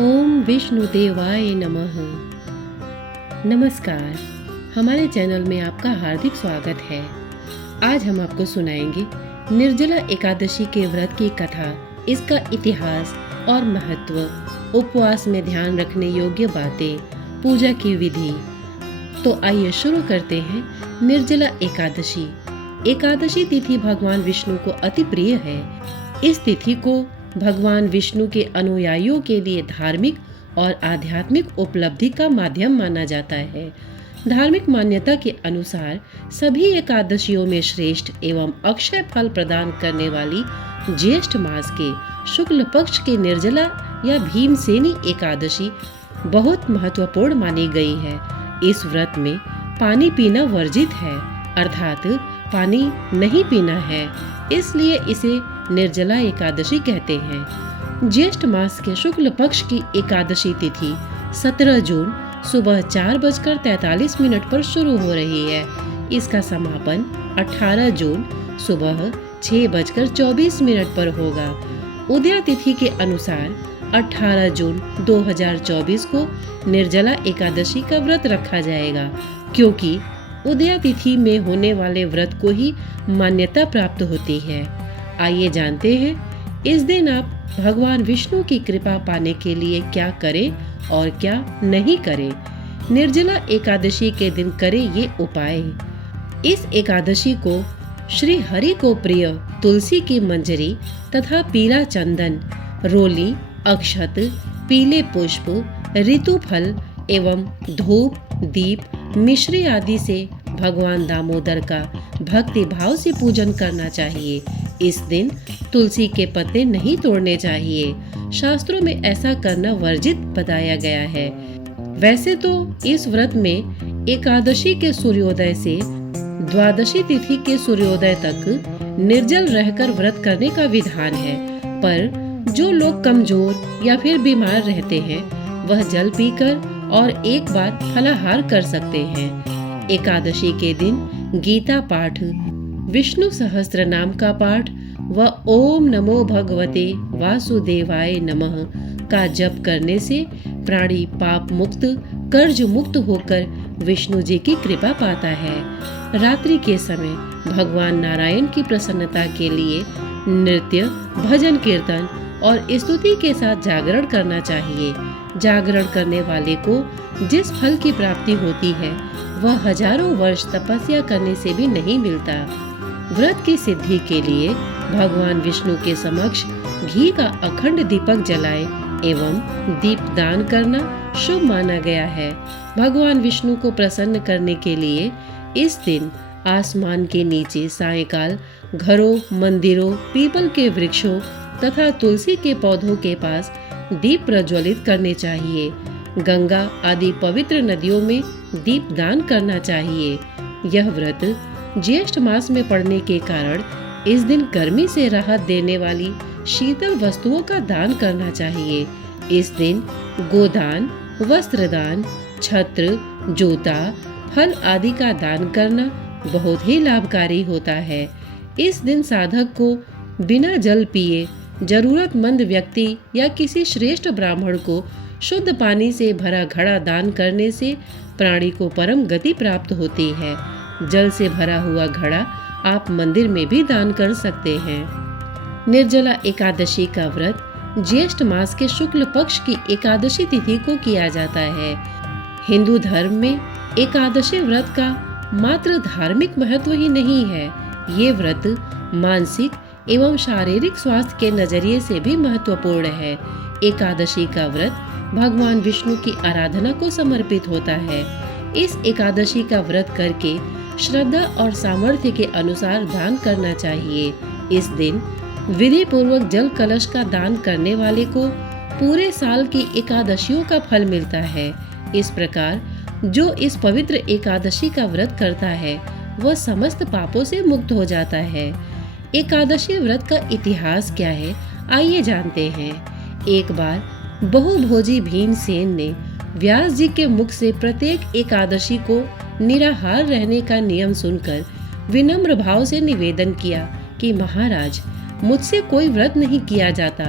ओम विष्णुदेवाय नमः। नमस्कार, हमारे चैनल में आपका हार्दिक स्वागत है। आज हम आपको सुनाएंगे निर्जला एकादशी के व्रत की कथा, इसका इतिहास और महत्व, उपवास में ध्यान रखने योग्य बातें, पूजा की विधि। तो आइए शुरू करते हैं। निर्जला एकादशी। एकादशी तिथि भगवान विष्णु को अति प्रिय है। इस तिथि को भगवान विष्णु के अनुयायियों के लिए धार्मिक और आध्यात्मिक उपलब्धि का माध्यम माना जाता है। धार्मिक मान्यता के अनुसार सभी एकादशियों में श्रेष्ठ एवं अक्षय फल प्रदान करने वाली ज्येष्ठ मास के शुक्ल पक्ष के निर्जला या भीमसेनी एकादशी बहुत महत्वपूर्ण मानी गई है। इस व्रत में पानी पीना वर्जित है, अर्थात पानी नहीं पीना है, इसलिए इसे निर्जला एकादशी कहते हैं। ज्येष्ठ मास के शुक्ल पक्ष की एकादशी तिथि 17 जून सुबह 4:43 पर शुरू हो रही है। इसका समापन 18 जून सुबह 6:24 पर होगा। उदया तिथि के अनुसार 18 जून 2024 को निर्जला एकादशी का व्रत रखा जाएगा, क्योंकि उदया तिथि में होने वाले व्रत को ही मान्यता प्राप्त होती है। आइए जानते हैं इस दिन आप भगवान विष्णु की कृपा पाने के लिए क्या करें और क्या नहीं करें। निर्जला एकादशी के दिन करें ये उपाय। इस एकादशी को श्री हरि को प्रिय तुलसी की मंजरी तथा पीला चंदन, रोली, अक्षत, पीले पुष्प, ऋतु फल एवं धूप, दीप, मिश्री आदि से भगवान दामोदर का भक्ति भाव से पूजन करना चाहिए। इस दिन तुलसी के पत्ते नहीं तोड़ने चाहिए। शास्त्रों में ऐसा करना वर्जित बताया गया है। वैसे तो इस व्रत में एकादशी के सूर्योदय से द्वादशी तिथि के सूर्योदय तक निर्जल रहकर व्रत करने का विधान है, पर जो लोग कमजोर या फिर बीमार रहते हैं वह जल पीकर और एक बार फलाहार कर सकते हैं। एकादशी के दिन गीता पाठ, विष्णु सहस्त्र नाम का पाठ व ओम नमो भगवते वासुदेवाय नमः का जप करने से प्राणी पाप मुक्त, कर्ज मुक्त होकर विष्णु जी की कृपा पाता है। रात्रि के समय भगवान नारायण की प्रसन्नता के लिए नृत्य, भजन, कीर्तन और स्तुति के साथ जागरण करना चाहिए। जागरण करने वाले को जिस फल की प्राप्ति होती है वह हजारों वर्ष तपस्या करने से भी नहीं मिलता। व्रत की सिद्धि के लिए भगवान विष्णु के समक्ष घी का अखंड दीपक जलाए एवं दीप दान करना शुभ माना गया है। भगवान विष्णु को प्रसन्न करने के लिए इस दिन आसमान के नीचे सायंकाल घरों, मंदिरों, पीपल के वृक्षों तथा तुलसी के पौधों के पास दीप प्रज्वलित करने चाहिए। गंगा आदि पवित्र नदियों में दीप दान करना चाहिए। यह व्रत ज्येष्ठ मास में पड़ने के कारण इस दिन गर्मी से राहत देने वाली शीतल वस्तुओं का दान करना चाहिए। इस दिन गोदान, वस्त्रदान, छत्र, जूता, फल आदि का दान करना बहुत ही लाभकारी होता है। इस दिन साधक को बिना जल पिए जरूरतमंद व्यक्ति या किसी श्रेष्ठ ब्राह्मण को शुद्ध पानी से भरा घड़ा दान करने से प्राणी को परम गति प्राप्त होती है। जल से भरा हुआ घड़ा आप मंदिर में भी दान कर सकते हैं। निर्जला एकादशी का व्रत ज्येष्ठ मास के शुक्ल पक्ष की एकादशी तिथि को किया जाता है। हिंदू धर्म में एकादशी व्रत का मात्र धार्मिक महत्व ही नहीं है, ये व्रत मानसिक एवं शारीरिक स्वास्थ्य के नजरिए से भी महत्वपूर्ण है। एकादशी का व्रत भगवान विष्णु की आराधना को समर्पित होता है। इस एकादशी का व्रत करके श्रद्धा और सामर्थ्य के अनुसार दान करना चाहिए। इस दिन विधि पूर्वक जल कलश का दान करने वाले को पूरे साल की एकादशियों का फल मिलता है। इस प्रकार जो इस पवित्र एकादशी का व्रत करता है वह समस्त पापों से मुक्त हो जाता है। एकादशी व्रत का इतिहास क्या है, आइए जानते हैं। एक बार बहुभोजी भीमसेन ने व्यास जी के मुख से प्रत्येक एकादशी को निराहार रहने का नियम सुनकर विनम्र भाव से निवेदन किया कि महाराज, मुझसे कोई व्रत नहीं किया जाता,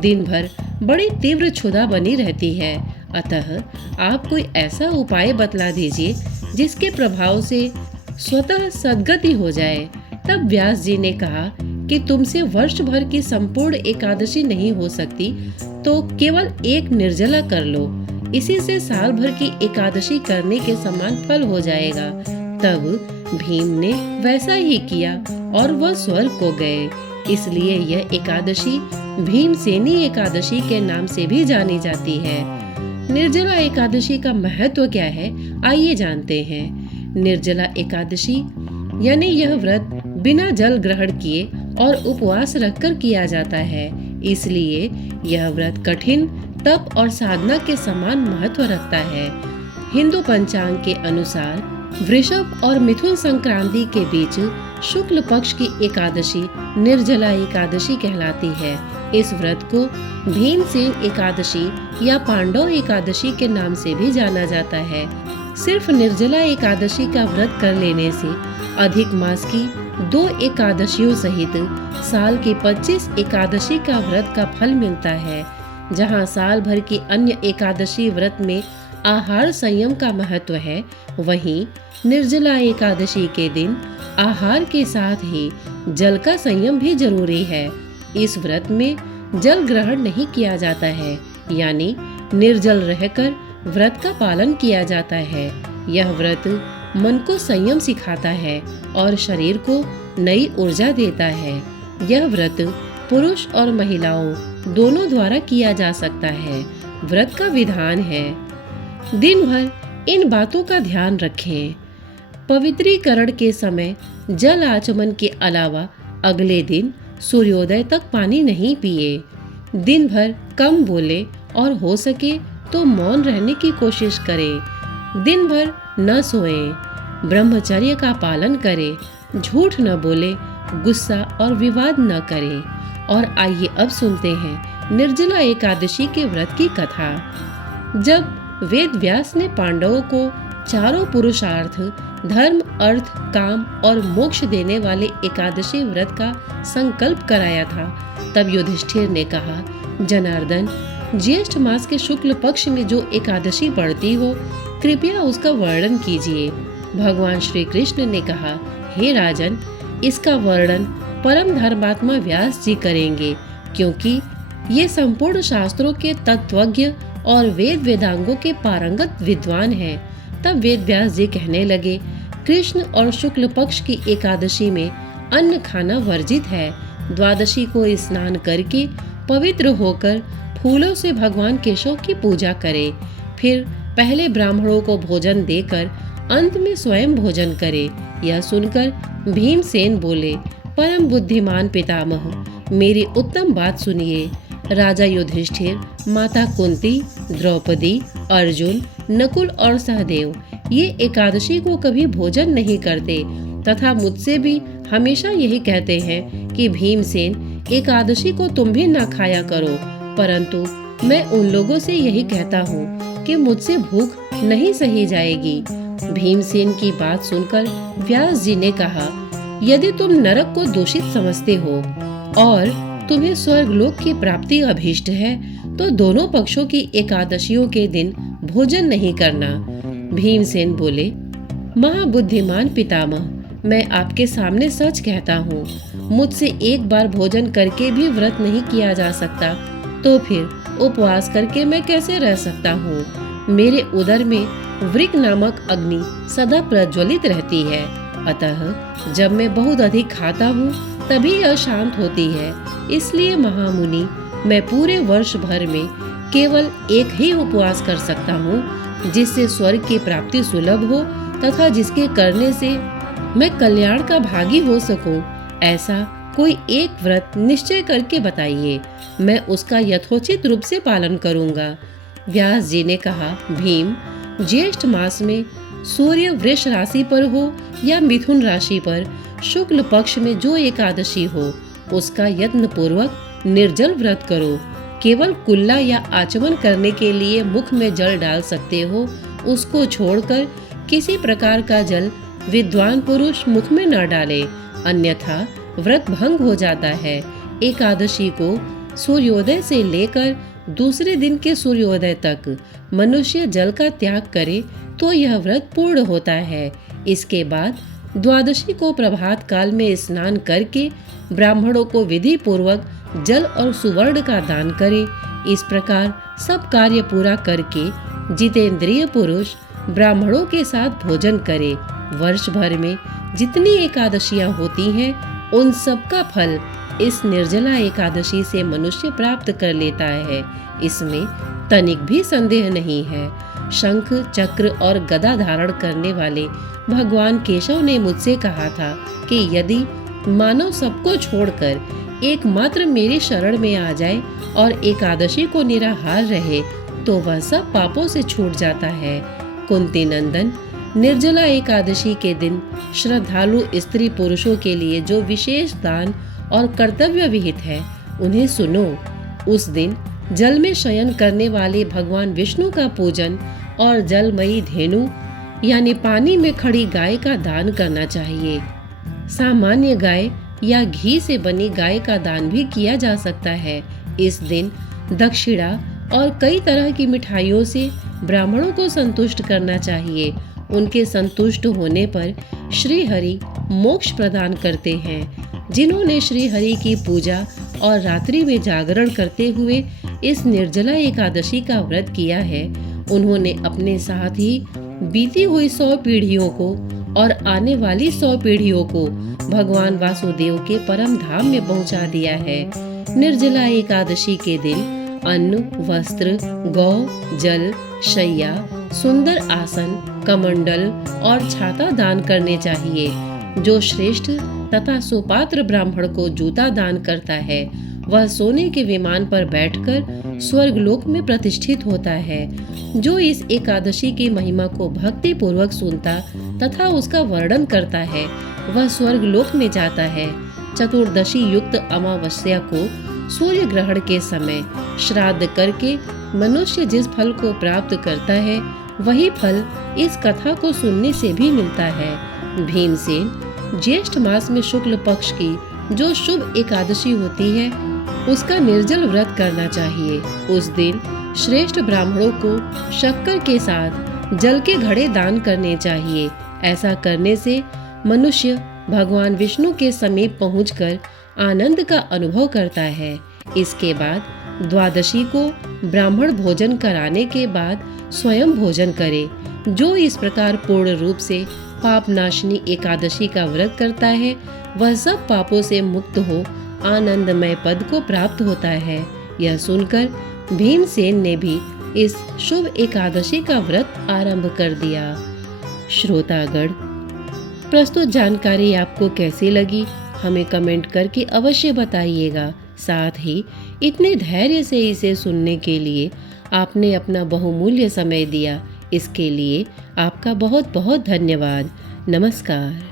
दिन भर बड़ी तीव्र क्षुधा बनी रहती है। अतः आप कोई ऐसा उपाय बतला दीजिए जिसके प्रभाव से स्वतः सद्गति हो जाए। तब व्यास जी ने कहा कि तुमसे वर्ष भर की संपूर्ण एकादशी नहीं हो सकती, तो केवल एक निर्जला कर लो। इसी से साल भर की एकादशी करने के समान फल हो जाएगा। तब भीम ने वैसा ही किया और वह स्वर्ग को गए। इसलिए यह एकादशी भीमसेनी एकादशी के नाम से भी जानी जाती है। निर्जला एकादशी का महत्व क्या है, आइए जानते हैं। निर्जला एकादशी यानी यह व्रत बिना जल ग्रहण किए और उपवास रखकर किया जाता है। इसलिए यह व्रत कठिन तप और साधना के समान महत्व रखता है। हिंदू पंचांग के अनुसार वृषभ और मिथुन संक्रांति के बीच शुक्ल पक्ष की एकादशी निर्जला एकादशी कहलाती है। इस व्रत को भीमसेन एकादशी या पांडव एकादशी के नाम से भी जाना जाता है। सिर्फ निर्जला एकादशी का व्रत कर लेने से अधिक मास की 2 एकादशियों सहित साल की 25 एकादशी का व्रत का फल मिलता है। जहाँ साल भर की अन्य एकादशी व्रत में आहार संयम का महत्व है, वहीं निर्जला एकादशी के दिन आहार के साथ ही जल का संयम भी जरूरी है। इस व्रत में जल ग्रहण नहीं किया जाता है, यानी निर्जल रहकर व्रत का पालन किया जाता है। यह व्रत मन को संयम सिखाता है और शरीर को नई ऊर्जा देता है। यह व्रत पुरुष और महिलाओं दोनों द्वारा किया जा सकता है। व्रत का विधान है, दिन भर इन बातों का ध्यान रखें। पवित्रीकरण के समय जल आचमन के अलावा अगले दिन सूर्योदय तक पानी नहीं पिए। दिन भर कम बोले और हो सके तो मौन रहने की कोशिश करें। दिन भर न सोएं, ब्रह्मचर्य का पालन करें, झूठ न बोले, गुस्सा और विवाद न करें। और आइए अब सुनते हैं निर्जला एकादशी के व्रत की कथा। जब वेद व्यास ने पांडवों को चारों पुरुषार्थ धर्म, अर्थ, काम और मोक्ष देने वाले एकादशी व्रत का संकल्प कराया था, तब युधिष्ठिर ने कहा, जनार्दन, ज्येष्ठ मास के शुक्ल पक्ष में जो एकादशी पड़ती हो, कृपया उसका वर्णन कीजिए। भगवान श्री कृष्ण ने कहा, हे राजन, इसका वर्णन परम धर्मात्मा व्यास जी करेंगे, क्योंकि ये संपूर्ण शास्त्रों के तत्वज्ञ और वेद वेदांगों के पारंगत विद्वान हैं। तब वेद व्यास जी कहने लगे, कृष्ण और शुक्ल पक्ष की एकादशी में अन्न खाना वर्जित है। द्वादशी को स्नान करके पवित्र होकर फूलों से भगवान केशव की पूजा करें। फिर पहले ब्राह्मणों को भोजन देकर अंत में स्वयं भोजन करें। यह सुनकर भीमसेन बोले, परम बुद्धिमान पितामह, मेरी उत्तम बात सुनिए। राजा युधिष्ठिर, माता कुंती, द्रौपदी, अर्जुन, नकुल और सहदेव ये एकादशी को कभी भोजन नहीं करते तथा मुझसे भी हमेशा यही कहते हैं कि भीमसेन, एकादशी को तुम भी ना खाया करो। परंतु मैं उन लोगों से यही कहता हूँ कि मुझसे भूख नहीं सही जाएगी। भीमसेन की बात सुनकर व्यास जी ने कहा, यदि तुम नरक को दूषित समझते हो और तुम्हें स्वर्गलोक की प्राप्ति अभीष्ट है, तो दोनों पक्षों की एकादशियों के दिन भोजन नहीं करना। भीमसेन बोले, महाबुद्धिमान पितामह, मैं आपके सामने सच कहता हूँ, मुझसे एक बार भोजन करके भी व्रत नहीं किया जा सकता, तो फिर उपवास करके मैं कैसे रह सकता हूँ। मेरे उदर में वृक नामक अग्नि सदा प्रज्वलित रहती है, अतः जब मैं बहुत अधिक खाता हूँ तभी यह शांत होती है। इसलिए महामुनि, मैं पूरे वर्ष भर में केवल एक ही उपवास कर सकता हूँ, जिससे स्वर्ग की प्राप्ति सुलभ हो तथा जिसके करने से मैं कल्याण का भागी हो सकूं। ऐसा कोई एक व्रत निश्चय करके बताइए, मैं उसका यथोचित रूप से पालन करूंगा। व्यास जी ने कहा, भीम, ज्येष्ठ मास में सूर्य वृष राशि पर हो या मिथुन राशि पर शुक्ल पक्ष में जो एकादशी हो, उसका यत्न पूर्वक निर्जल व्रत करो। केवल कुल्ला या आचमन करने के लिए मुख में जल डाल सकते हो, उसको छोड़कर किसी प्रकार का जल विद्वान पुरुष मुख में न डाले, अन्यथा व्रत भंग हो जाता है। एकादशी को सूर्योदय से लेकर दूसरे दिन के सूर्योदय तक मनुष्य जल का त्याग करे तो यह व्रत पूर्ण होता है। इसके बाद द्वादशी को प्रभात काल में स्नान करके ब्राह्मणों को विधि पूर्वक जल और सुवर्ण का दान करे। इस प्रकार सब कार्य पूरा करके जितेंद्रिय पुरुष ब्राह्मणों के साथ भोजन करे। वर्ष भर में जितनी एकादशियां होती हैं, उन सब का फल इस निर्जला एकादशी से मनुष्य प्राप्त कर लेता है। इसमें तनिक भी संदेह नहीं है। शंख, चक्र और गदा धारण करने वाले भगवान केशव ने मुझसे कहा था कि यदि मानव सबको छोड़कर एकमात्र मेरी शरण में आ जाए और एकादशी को निराहार रहे तो वह सब पापों से छूट जाता है। कुंती नंदन, निर्जला एकादशी के दिन श्रद्धालु स्त्री पुरुषों के लिए जो विशेष दान और कर्तव्य विहित है, उन्हें सुनो। उस दिन जल में शयन करने वाले भगवान विष्णु का पूजन और जलमयी धेनु यानी पानी में खड़ी गाय का दान करना चाहिए। सामान्य गाय या घी से बनी गाय का दान भी किया जा सकता है। इस दिन दक्षिणा और कई तरह की मिठाइयों से ब्राह्मणों को संतुष्ट करना चाहिए। उनके संतुष्ट होने पर श्री हरि मोक्ष प्रदान करते हैं। जिन्होंने श्री हरि की पूजा और रात्रि में जागरण करते हुए इस निर्जला एकादशी का व्रत किया है, उन्होंने अपने साथ ही बीती हुई 100 पीढ़ियों को और आने वाली 100 पीढ़ियों को भगवान वासुदेव के परम धाम में पहुंचा दिया है। निर्जला एकादशी के दिन अन्न, वस्त्र, गौ, जल, शैया, सुंदर आसन, कमंडल और छाता दान करने चाहिए। जो श्रेष्ठ तथा सुपात्र ब्राह्मण को जूता दान करता है, वह सोने के विमान पर बैठकर स्वर्गलोक में प्रतिष्ठित होता है। जो इस एकादशी की महिमा को भक्ति पूर्वक सुनता तथा उसका वर्णन करता है, वह स्वर्गलोक में जाता है। चतुर्दशी युक्त अमावस्या को सूर्य ग्रहण के समय श्राद्ध करके मनुष्य जिस फल को प्राप्त करता है, वही फल इस कथा को सुनने से भी मिलता है। भीमसेन, ज्येष्ठ मास में शुक्ल पक्ष की जो शुभ एकादशी होती है, उसका निर्जल व्रत करना चाहिए। उस दिन श्रेष्ठ ब्राह्मणों को शक्कर के साथ जल के घड़े दान करने चाहिए। ऐसा करने से मनुष्य भगवान विष्णु के समीप पहुंचकर आनंद का अनुभव करता है। इसके बाद द्वादशी को ब्राह्मण भोजन कराने के बाद स्वयं भोजन करे। जो इस प्रकार पूर्ण रूप से पाप नाशनी एकादशी का व्रत करता है, वह सब पापों से मुक्त हो आनंदमय पद को प्राप्त होता है। यह सुनकर भीमसेन ने भी इस शुभ एकादशी का व्रत आरंभ कर दिया। श्रोतागण, प्रस्तुत जानकारी आपको कैसी लगी, हमें कमेंट करके अवश्य बताइएगा। साथ ही इतने धैर्य से इसे सुनने के लिए आपने अपना बहुमूल्य समय दिया, इसके लिए आपका बहुत बहुत धन्यवाद। नमस्कार।